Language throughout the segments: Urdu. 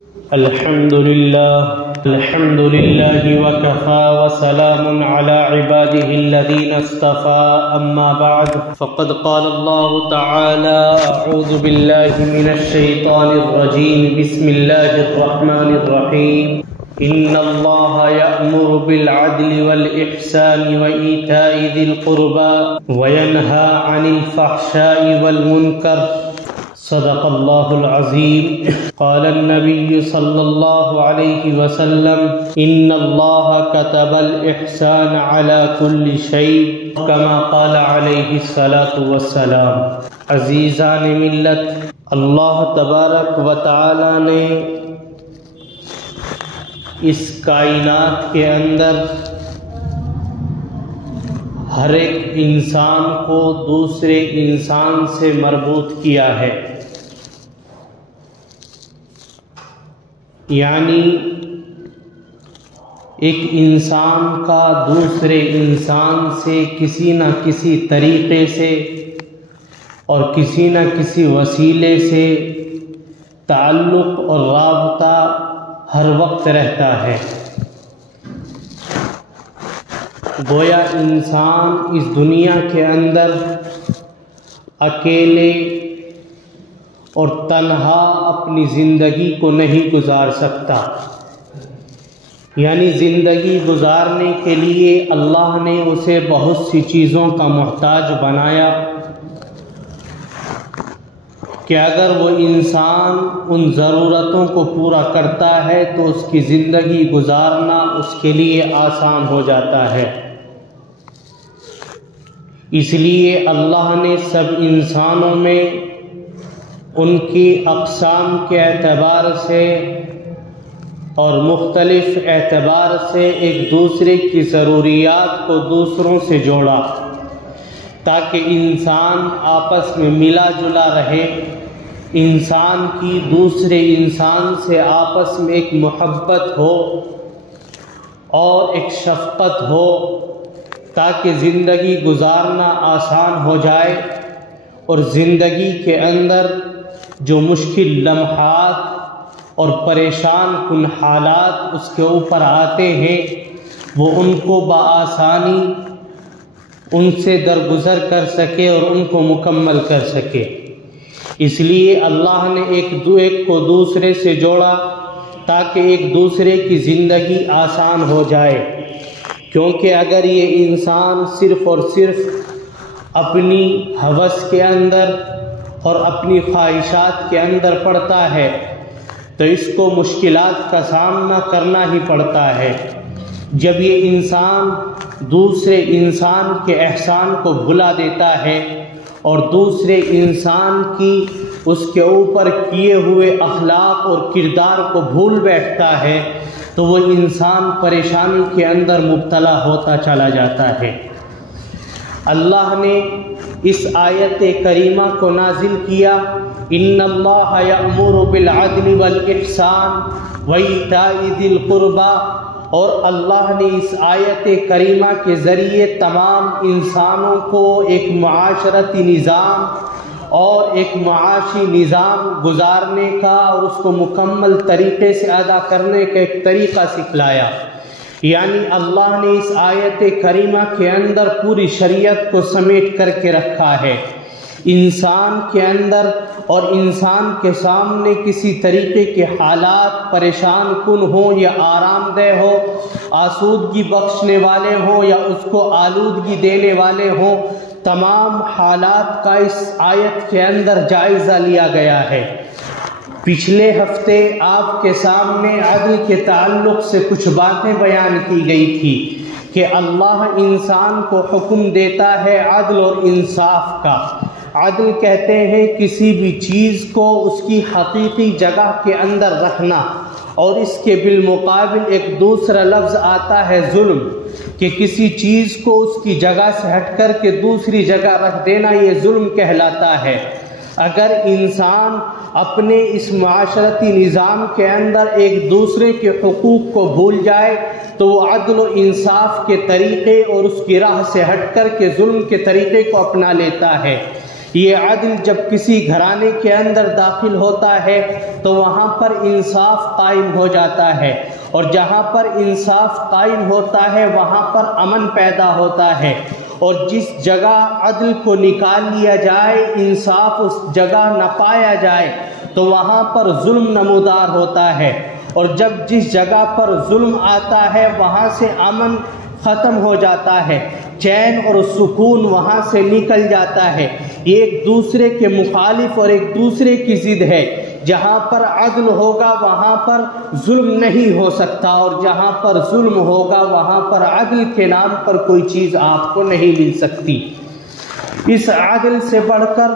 الحمد لله وكفى وسلام على عباده الذين اصطفى أما بعد فقد قال الله تعالى أعوذ بالله من الشيطان الرجيم بسم الله الرحمن الرحيم إن الله يأمر بالعدل والإحسان وإيتاء ذي القربى وينهى عن الفحشاء والمنكر صدق الله العظيم قال النبي صلى الله عليه وسلم إن الله كتب الإحسان على كل شيء كما قال عليه الصلاة والسلام۔ عزیزان ملت، اللہ تبارک و تعالی نے اس کائنات کے اندر ہر ایک انسان کو دوسرے انسان سے مربوط کیا ہے، یعنی ایک انسان کا دوسرے انسان سے کسی نہ کسی طریقے سے اور کسی نہ کسی وسیلے سے تعلق اور رابطہ ہر وقت رہتا ہے۔ گویا انسان اس دنیا کے اندر اکیلے اور تنہا اپنی زندگی کو نہیں گزار سکتا، یعنی زندگی گزارنے کے لیے اللہ نے اسے بہت سی چیزوں کا محتاج بنایا کہ اگر وہ انسان ان ضرورتوں کو پورا کرتا ہے تو اس کی زندگی گزارنا اس کے لیے آسان ہو جاتا ہے۔ اس لیے اللہ نے سب انسانوں میں ان کی اقسام کے اعتبار سے اور مختلف اعتبار سے ایک دوسرے کی ضروریات کو دوسروں سے جوڑا تاکہ انسان آپس میں ملا جلا رہے، انسان کی دوسرے انسان سے آپس میں ایک محبت ہو اور ایک شفقت ہو تاکہ زندگی گزارنا آسان ہو جائے، اور زندگی کے اندر جو مشکل لمحات اور پریشان کن حالات اس کے اوپر آتے ہیں وہ ان کو بآسانی ان سے درگزر کر سکے اور ان کو مکمل کر سکے۔ اس لیے اللہ نے ایک کو دوسرے سے جوڑا تاکہ ایک دوسرے کی زندگی آسان ہو جائے، کیونکہ اگر یہ انسان صرف اور صرف اپنی ہوس کے اندر اور اپنی خواہشات کے اندر پڑتا ہے تو اس کو مشکلات کا سامنا کرنا ہی پڑتا ہے۔ جب یہ انسان دوسرے انسان کے احسان کو بھلا دیتا ہے اور دوسرے انسان کی اس کے اوپر کیے ہوئے اخلاق اور کردار کو بھول بیٹھتا ہے تو وہ انسان پریشانی کے اندر مبتلا ہوتا چلا جاتا ہے۔ اللہ نے اس آیت کریمہ کو نازل کیا، ان اللہ یأمر بالعدل والاحسان وایتاء ذی القربى، اور اللہ نے اس آیت کریمہ کے ذریعے تمام انسانوں کو ایک معاشرتی نظام اور ایک معاشی نظام گزارنے کا اور اس کو مکمل طریقے سے ادا کرنے کا ایک طریقہ سکھلایا۔ یعنی اللہ نے اس آیت کریمہ کے اندر پوری شریعت کو سمیٹ کر کے رکھا ہے۔ انسان کے اندر اور انسان کے سامنے کسی طریقے کے حالات پریشان کن ہوں یا آرام دہ ہو، آسودگی بخشنے والے ہوں یا اس کو آلودگی دینے والے ہوں، تمام حالات کا اس آیت کے اندر جائزہ لیا گیا ہے۔ پچھلے ہفتے آپ کے سامنے عدل کے تعلق سے کچھ باتیں بیان کی گئی تھی کہ اللہ انسان کو حکم دیتا ہے عدل اور انصاف کا۔ عدل کہتے ہیں کسی بھی چیز کو اس کی حقیقی جگہ کے اندر رکھنا، اور اس کے بالمقابل ایک دوسرا لفظ آتا ہے ظلم، کہ کسی چیز کو اس کی جگہ سے ہٹ کر کے دوسری جگہ رکھ دینا، یہ ظلم کہلاتا ہے۔ اگر انسان اپنے اس معاشرتی نظام کے اندر ایک دوسرے کے حقوق کو بھول جائے تو وہ عدل و انصاف کے طریقے اور اس کی راہ سے ہٹ کر کے ظلم کے طریقے کو اپنا لیتا ہے۔ یہ عدل جب کسی گھرانے کے اندر داخل ہوتا ہے تو وہاں پر انصاف قائم ہو جاتا ہے، اور جہاں پر انصاف قائم ہوتا ہے وہاں پر امن پیدا ہوتا ہے، اور جس جگہ عدل کو نکال لیا جائے، انصاف اس جگہ نہ پایا جائے تو وہاں پر ظلم نمودار ہوتا ہے، اور جب جس جگہ پر ظلم آتا ہے وہاں سے امن ختم ہو جاتا ہے، چین اور سکون وہاں سے نکل جاتا ہے۔ یہ ایک دوسرے کے مخالف اور ایک دوسرے کی ضد ہے۔ جہاں پر عدل ہوگا وہاں پر ظلم نہیں ہو سکتا، اور جہاں پر ظلم ہوگا وہاں پر عدل کے نام پر کوئی چیز آپ کو نہیں مل سکتی۔ اس عدل سے بڑھ کر،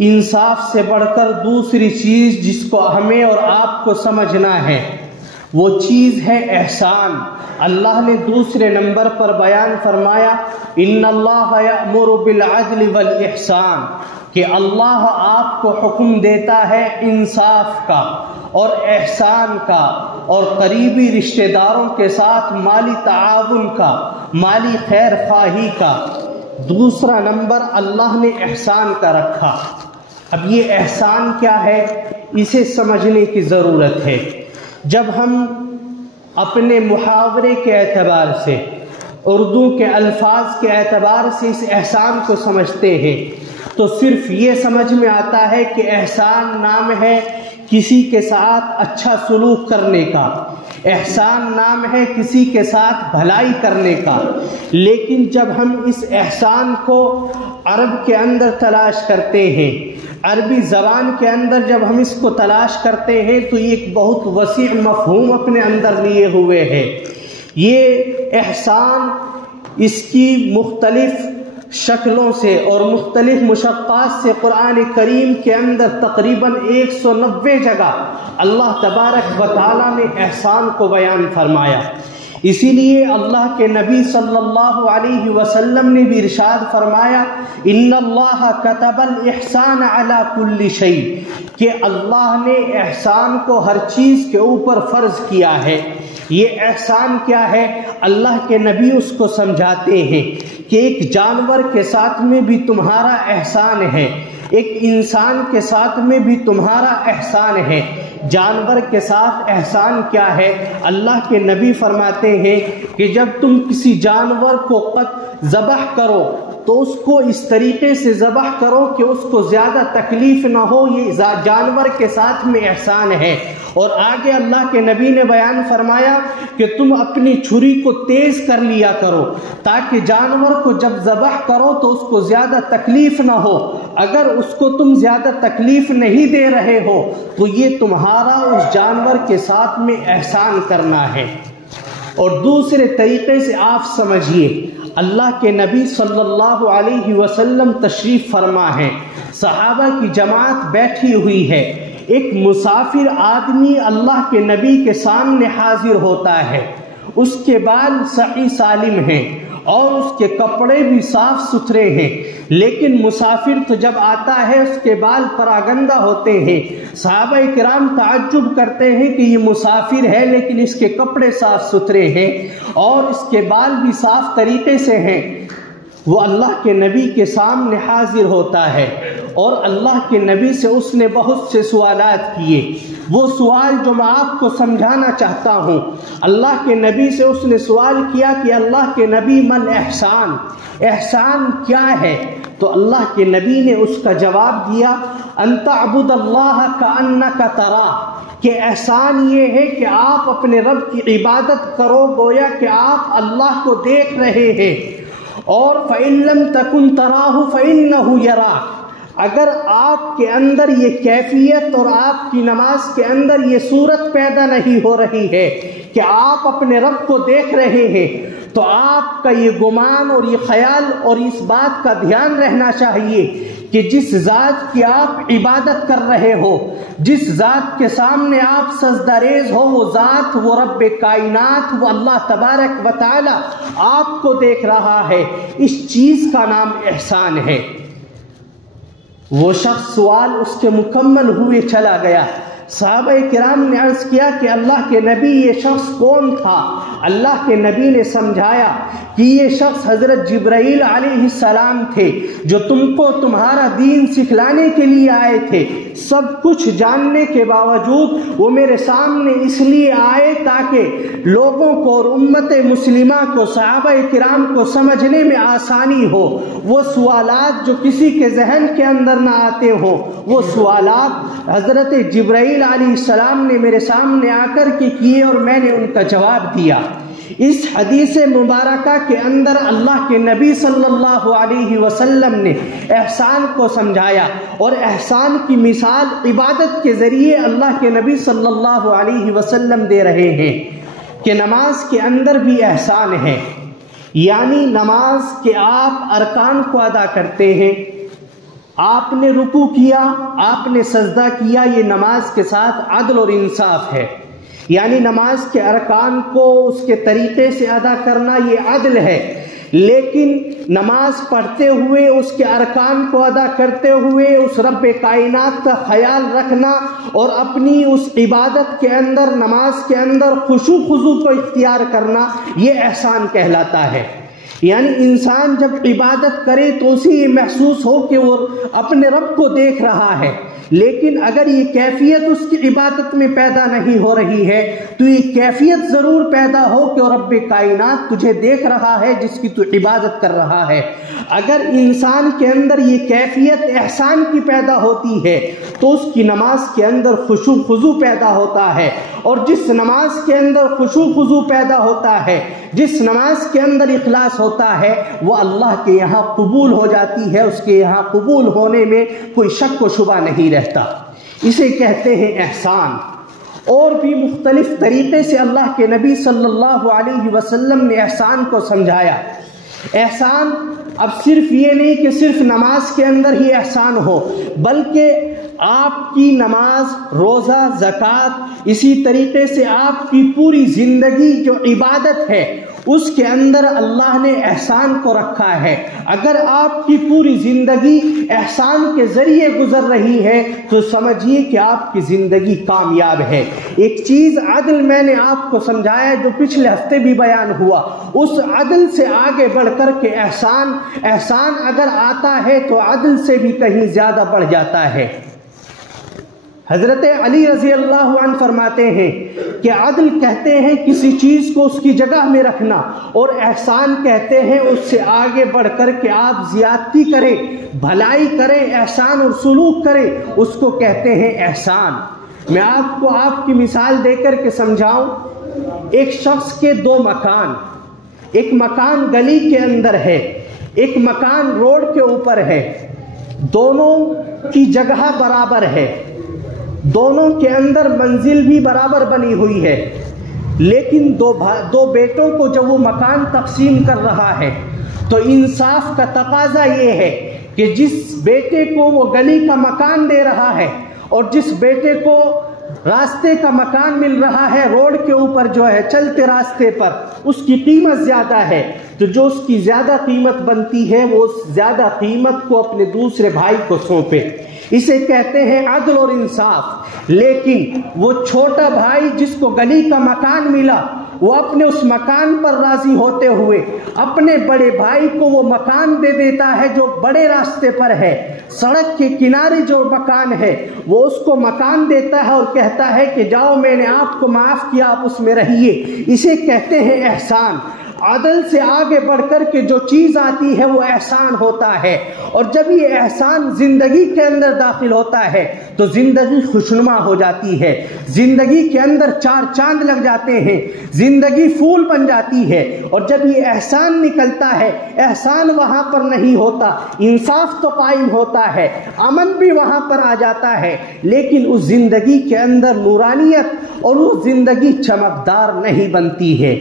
انصاف سے بڑھ کر دوسری چیز جس کو ہمیں اور آپ کو سمجھنا ہے وہ چیز ہے احسان۔ اللہ نے دوسرے نمبر پر بیان فرمایا ان اللہ یأمر بالعدل والاحسان، کہ اللہ آپ کو حکم دیتا ہے انصاف کا اور احسان کا اور قریبی رشتہ داروں کے ساتھ مالی تعاون کا، مالی خیر خواہی کا۔ دوسرا نمبر اللہ نے احسان کا رکھا۔ اب یہ احسان کیا ہے، اسے سمجھنے کی ضرورت ہے۔ جب ہم اپنے محاورے کے اعتبار سے، اردو کے الفاظ کے اعتبار سے اس احسان کو سمجھتے ہیں تو صرف یہ سمجھ میں آتا ہے کہ احسان نام ہے کسی کے ساتھ اچھا سلوک کرنے کا، احسان نام ہے کسی کے ساتھ بھلائی کرنے کا۔ لیکن جب ہم اس احسان کو عرب کے اندر تلاش کرتے ہیں، عربی زبان کے اندر جب ہم اس کو تلاش کرتے ہیں تو یہ ایک بہت وسیع مفہوم اپنے اندر لیے ہوئے ہے۔ یہ احسان اس کی مختلف شکلوں سے اور مختلف مشقات سے قرآن کریم کے اندر تقریباً 190 جگہ اللہ تبارک و تعالیٰ نے احسان کو بیان فرمایا۔ اسی لیے اللہ کے نبی صلی اللہ علیہ وسلم نے بھی ارشاد فرمایا ان اللہ کتب الاحسان علی کل شیء، کہ اللہ نے احسان کو ہر چیز کے اوپر فرض کیا ہے۔ یہ احسان کیا ہے، اللہ کے نبی اس کو سمجھاتے ہیں کہ ایک جانور کے ساتھ میں بھی تمہارا احسان ہے، ایک انسان کے ساتھ میں بھی تمہارا احسان ہے۔ جانور کے ساتھ احسان کیا ہے، اللہ کے نبی فرماتے ہیں کہ جب تم کسی جانور کو ذبح کرو تو اس کو اس طریقے سے ذبح کرو کہ اس کو زیادہ تکلیف نہ ہو، یہ جانور کے ساتھ میں احسان ہے۔ اور آگے اللہ کے نبی نے بیان فرمایا کہ تم اپنی چھری کو تیز کر لیا کرو تاکہ جانور کو جب ذبح کرو تو اس کو زیادہ تکلیف نہ ہو۔ اگر اس کو تم زیادہ تکلیف نہیں دے رہے ہو تو یہ تمہارا اس جانور کے ساتھ میں احسان کرنا ہے۔ اور دوسرے طریقے سے آپ سمجھیے، اللہ کے نبی صلی اللہ علیہ وسلم تشریف فرما ہے، صحابہ کی جماعت بیٹھی ہوئی ہے، ایک مسافر آدمی اللہ کے نبی کے سامنے حاضر ہوتا ہے، اس کے بال صحیح سالم ہیں اور اس کے کپڑے بھی صاف ستھرے ہیں، لیکن مسافر تو جب آتا ہے اس کے بال پراگندہ ہوتے ہیں۔ صحابہ کرام تعجب کرتے ہیں کہ یہ مسافر ہے لیکن اس کے کپڑے صاف ستھرے ہیں اور اس کے بال بھی صاف طریقے سے ہیں۔ وہ اللہ کے نبی کے سامنے حاضر ہوتا ہے اور اللہ کے نبی سے اس نے بہت سے سوالات کیے۔ وہ سوال جو میں آپ کو سمجھانا چاہتا ہوں، اللہ کے نبی سے اس نے سوال کیا کہ اللہ کے نبی مل احسان، احسان کیا ہے؟ تو اللہ کے نبی نے اس کا جواب دیا ان تعبد اللہ کأنک تراہ، کہ احسان یہ ہے کہ آپ اپنے رب کی عبادت کرو گویا کہ آپ اللہ کو دیکھ رہے ہیں، اور فَإِن لَمْ تَكُنْ تَرَاهُ فَإِنَّهُ يَرَاكَ، اگر آپ کے اندر یہ کیفیت اور آپ کی نماز کے اندر یہ صورت پیدا نہیں ہو رہی ہے کہ آپ اپنے رب کو دیکھ رہے ہیں، تو آپ کا یہ گمان اور یہ خیال اور اس بات کا دھیان رہنا چاہیے کہ جس ذات کی آپ عبادت کر رہے ہو، جس ذات کے سامنے آپ سجدہ ریز ہو، وہ ذات، وہ رب کائنات، وہ اللہ تبارک و تعالی آپ کو دیکھ رہا ہے۔ اس چیز کا نام احسان ہے۔ وہ شخص سوال اس کے مکمل ہوئے چلا گیا، صحابہ کرام نے عرض کیا کہ اللہ کے نبی یہ شخص کون تھا؟ اللہ کے نبی نے سمجھایا کہ یہ شخص حضرت جبرائیل علیہ السلام تھے جو تم کو تمہارا دین سکھلانے کے لیے آئے تھے۔ سب کچھ جاننے کے باوجود وہ میرے سامنے اس لیے آئے تاکہ لوگوں کو اور امت مسلمہ کو، صحابہ کرام کو سمجھنے میں آسانی ہو۔ وہ سوالات جو کسی کے ذہن کے اندر نہ آتے ہوں، وہ سوالات حضرت جبرائیل علیہ السلام نے میرے سامنے آ کر کے کیے اور میں نے ان کا جواب دیا۔ اس حدیث مبارکہ کے اندر اللہ کے نبی صلی اللہ علیہ وسلم نے احسان کو سمجھایا، اور احسان کی مثال عبادت کے ذریعے اللہ کے نبی صلی اللہ علیہ وسلم دے رہے ہیں کہ نماز کے اندر بھی احسان ہے، یعنی نماز کے آپ ارکان کو ادا کرتے ہیں، آپ نے رکوع کیا، آپ نے سجدہ کیا، یہ نماز کے ساتھ عدل اور انصاف ہے، یعنی نماز کے ارکان کو اس کے طریقے سے ادا کرنا یہ عدل ہے۔ لیکن نماز پڑھتے ہوئے اس کے ارکان کو ادا کرتے ہوئے اس رب کائنات کا خیال رکھنا اور اپنی اس عبادت کے اندر، نماز کے اندر خشوع خضوع کو اختیار کرنا، یہ احسان کہلاتا ہے۔ یعنی انسان جب عبادت کرے تو اسے یہ محسوس ہو کہ وہ اپنے رب کو دیکھ رہا ہے، لیکن اگر یہ کیفیت اس کی عبادت میں پیدا نہیں ہو رہی ہے تو یہ کیفیت ضرور پیدا ہو کہ رب کائنات تجھے دیکھ رہا ہے جس کی تو عبادت کر رہا ہے۔ اگر انسان کے اندر یہ کیفیت احسان کی پیدا ہوتی ہے تو اس کی نماز کے اندر خشوع خضوع پیدا ہوتا ہے، اور جس نماز کے اندر خشوع خضوع پیدا ہوتا ہے، جس نماز کے اندر اخلاص ہوتا ہے، وہ اللہ کے یہاں قبول ہو جاتی ہے، اس کے یہاں قبول ہونے میں کوئی شک و شبہ نہیں رہتا۔ اسے کہتے ہیں احسان۔ اور بھی مختلف طریقے سے اللہ کے نبی صلی اللہ علیہ وسلم نے احسان کو سمجھایا۔ احسان اب صرف یہ نہیں کہ صرف نماز کے اندر ہی احسان ہو، بلکہ آپ کی نماز، روزہ، زکوٰۃ، اسی طریقے سے آپ کی پوری زندگی جو عبادت ہے اس کے اندر اللہ نے احسان کو رکھا ہے۔ اگر آپ کی پوری زندگی احسان کے ذریعے گزر رہی ہے تو سمجھیے کہ آپ کی زندگی کامیاب ہے۔ ایک چیز عدل میں نے آپ کو سمجھایا جو پچھلے ہفتے بھی بیان ہوا، اس عدل سے آگے بڑھ کر کے احسان اگر آتا ہے تو عدل سے بھی کہیں زیادہ بڑھ جاتا ہے۔ حضرت علی رضی اللہ عنہ فرماتے ہیں کہ عدل کہتے ہیں کسی چیز کو اس کی جگہ میں رکھنا، اور احسان کہتے ہیں اس سے آگے بڑھ کر کے آپ زیادتی کریں، بھلائی کریں، احسان اور سلوک کریں، اس کو کہتے ہیں احسان۔ میں آپ کو آپ کی مثال دے کر کے سمجھاؤں۔ ایک شخص کے دو مکان، ایک مکان گلی کے اندر ہے، ایک مکان روڈ کے اوپر ہے، دونوں کی جگہ برابر ہے، دونوں کے اندر منزل بھی برابر بنی ہوئی ہے، لیکن دو بیٹوں کو جب وہ مکان تقسیم کر رہا ہے تو انصاف کا تقاضا یہ ہے کہ جس بیٹے کو وہ گلی کا مکان دے رہا ہے اور جس بیٹے کو راستے کا مکان مل رہا ہے، روڈ کے اوپر جو ہے چلتے راستے پر، اس کی قیمت زیادہ ہے، تو جو اس کی زیادہ قیمت بنتی ہے وہ اس زیادہ قیمت کو اپنے دوسرے بھائی کو سونپے۔ اسے کہتے ہیں عدل اور انصاف۔ لیکن وہ چھوٹا بھائی جس کو گلی کا مکان ملا، وہ اپنے اس مکان پر راضی ہوتے ہوئے اپنے بڑے بھائی کو وہ مکان دے دیتا ہے جو بڑے راستے پر ہے، سڑک کے کنارے جو مکان ہے وہ اس کو مکان دیتا ہے اور کہتا ہے کہ جاؤ میں نے آپ کو معاف کیا، آپ اس میں رہیے۔ اسے کہتے ہیں احسان۔ عدل سے آگے بڑھ کر کے جو چیز آتی ہے وہ احسان ہوتا ہے، اور جب یہ احسان زندگی کے اندر داخل ہوتا ہے تو زندگی خوشنما ہو جاتی ہے، زندگی کے اندر چار چاند لگ جاتے ہیں، زندگی پھول بن جاتی ہے۔ اور جب یہ احسان نکلتا ہے، احسان وہاں پر نہیں ہوتا، انصاف تو قائم ہوتا ہے، امن بھی وہاں پر آ جاتا ہے، لیکن اس زندگی کے اندر نورانیت اور اس زندگی چمکدار نہیں بنتی ہے۔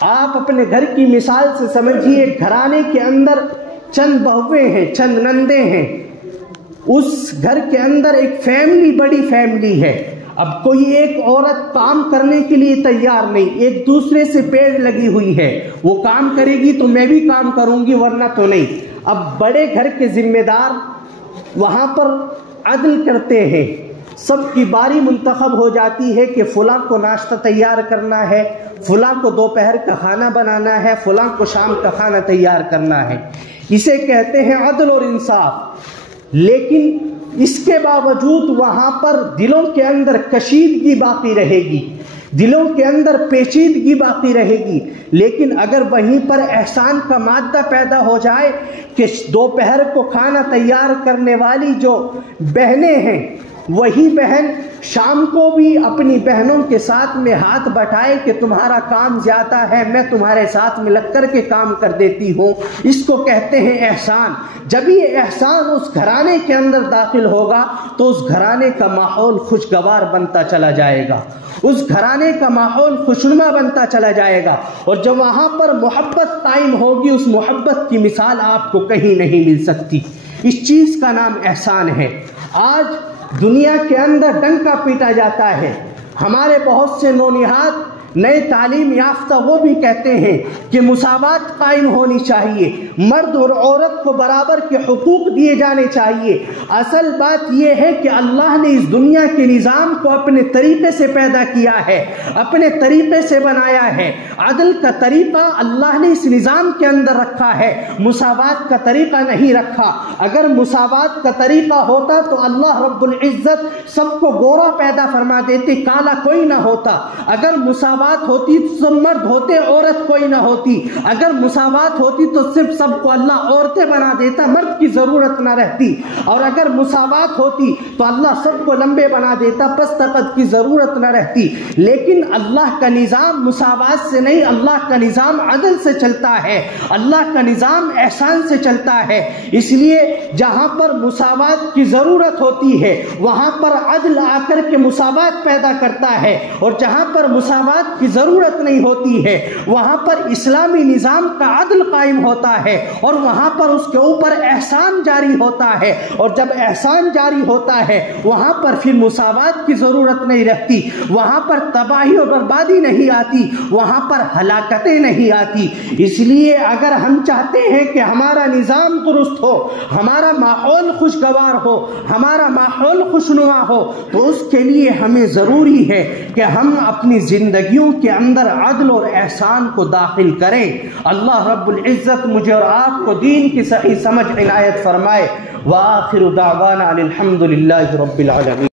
آپ اپنے گھر کی مثال سے سمجھیے، گھرانے کے اندر چند بہویں ہیں، چند نندے ہیں، اس گھر کے اندر ایک فیملی، بڑی فیملی ہے۔ اب کوئی ایک عورت کام کرنے کے لیے تیار نہیں، ایک دوسرے سے پیڑ لگی ہوئی ہے، وہ کام کرے گی تو میں بھی کام کروں گی ورنہ تو نہیں۔ اب بڑے گھر کے ذمہ دار وہاں پر عدل کرتے ہیں، سب کی باری منتخب ہو جاتی ہے کہ فلاں کو ناشتہ تیار کرنا ہے، فلاں کو دوپہر کا کھانا بنانا ہے، فلاں کو شام کا کھانا تیار کرنا ہے۔ اسے کہتے ہیں عدل اور انصاف۔ لیکن اس کے باوجود وہاں پر دلوں کے اندر کشیدگی باقی رہے گی، دلوں کے اندر پیچیدگی باقی رہے گی۔ لیکن اگر وہیں پر احسان کا مادہ پیدا ہو جائے کہ دوپہر کو کھانا تیار کرنے والی جو بہنیں ہیں، وہی بہن شام کو بھی اپنی بہنوں کے ساتھ میں ہاتھ بٹائے کہ تمہارا کام زیادہ ہے، میں تمہارے ساتھ میں لگ کر کے کام کر دیتی ہوں، اس کو کہتے ہیں احسان۔ جب یہ احسان اس گھرانے کے اندر داخل ہوگا تو اس گھرانے کا ماحول خوشگوار بنتا چلا جائے گا، اس گھرانے کا ماحول خوشنما بنتا چلا جائے گا، اور جب وہاں پر محبت قائم ہوگی، اس محبت کی مثال آپ کو کہیں نہیں مل سکتی۔ اس چیز کا نام احسان ہے۔ آج دنیا کے اندر ڈنکا پیٹا جاتا ہے۔ ہمارے بہت سے نونہاد نئے تعلیم یافتہ وہ بھی کہتے ہیں کہ مساوات قائم ہونی چاہیے، مرد اور عورت کو برابر کے حقوق دیے جانے چاہیے۔ اصل بات یہ ہے کہ اللہ نے اس دنیا کے نظام کو اپنے طریقے سے پیدا کیا ہے، اپنے طریقے سے بنایا ہے۔ عدل کا طریقہ اللہ نے اس نظام کے اندر رکھا ہے، مساوات کا طریقہ نہیں رکھا۔ اگر مساوات کا طریقہ ہوتا تو اللہ رب العزت سب کو گورا پیدا فرما دیتے، کالا کوئی نہ ہوتا۔ اگر مساوات ہوتی تو سب مرد ہوتے، عورت کوئی نہ ہوتی۔ اگر مساوات ہوتی تو صرف سب کو اللہ عورتیں بنا دیتا، مرد کی ضرورت نہ رہتی۔ اور اگر مساوات ہوتی تو اللہ سب کو لمبے بنا دیتا، پست قد کی ضرورت نہ رہتی۔ لیکن اللہ کا نظام مساوات سے نہیں، اللہ کا نظام عدل سے چلتا ہے، اللہ کا نظام احسان سے چلتا ہے۔ اس لیے جہاں پر مساوات کی ضرورت ہوتی ہے وہاں پر عدل آ کر کے مساوات پیدا کرتا ہے، اور جہاں پر مساوات کی ضرورت نہیں ہوتی ہے وہاں پر اسلامی نظام کا عدل قائم ہوتا ہے، اور وہاں پر اس کے اوپر احسان جاری ہوتا ہے۔ اور جب احسان جاری ہوتا ہے وہاں پر پھر مساوات کی ضرورت نہیں رہتی، وہاں پر تباہی اور بربادی نہیں آتی، وہاں پر ہلاکتیں نہیں آتی۔ اس لیے اگر ہم چاہتے ہیں کہ ہمارا نظام درست ہو، ہمارا ماحول خوشگوار ہو، ہمارا ماحول خوشنما ہو، تو اس کے لیے ہمیں ضروری ہے کہ ہم اپنی زندگیوں کے اندر عدل اور احسان کو داخل کریں۔ اللہ رب العزت مجھے اور آپ کو دین کی صحیح سمجھ عنایت فرمائے۔ وآخر دعوانا الحمد للہ رب العالمین۔